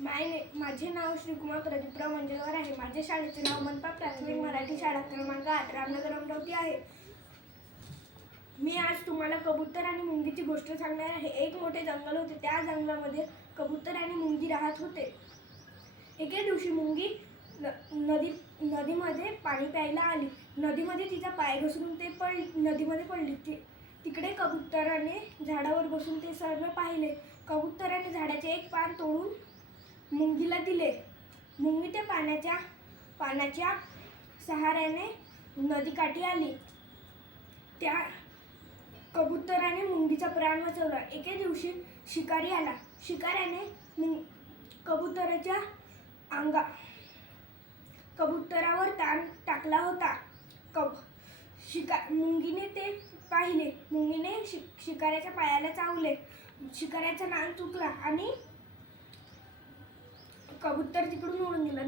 माझे नाव श्रीकुमार प्रदीपराव मंजलवार आहे. माझ्या शाळेचे नाव मनपा प्राथमिक मराठी शाळा क्रमांक 8 रामनगर अमरावती आहे. मी आज तुम्हाला कबूतर आणि मुंगीची गोष्ट सांगणार आहे. एक मोठे जंगल होते. त्या जंगलामध्ये कबूतर आणि मुंगी राहत होते. एके दिवशी मुंगी नदीमध्ये पाणी प्यायला आली. नदीमध्ये तिचा पाय घसरून नदीमध्ये पडली. तिकडे कबुतराने झाडावर बसून ते सर्व पाहिले. कबुतराने झाडाचे एक पान तोडून मुंगीला दिले. मुंगी ते पाण्याच्या सहाऱ्याने नदीकाठी आली. त्या कबुतराने मुंगीचा प्राण वाचवला. एके दिवशी शिकारी आला. शिकाऱ्याने कबुतरावर ताण टाकला होता. मुंगीने ते पाहिले. मुंगीने शिकाऱ्याच्या पायाला चावले. शिकाऱ्याचा नाक तुटला आणि कबूतर तिकडून उडून गेलं.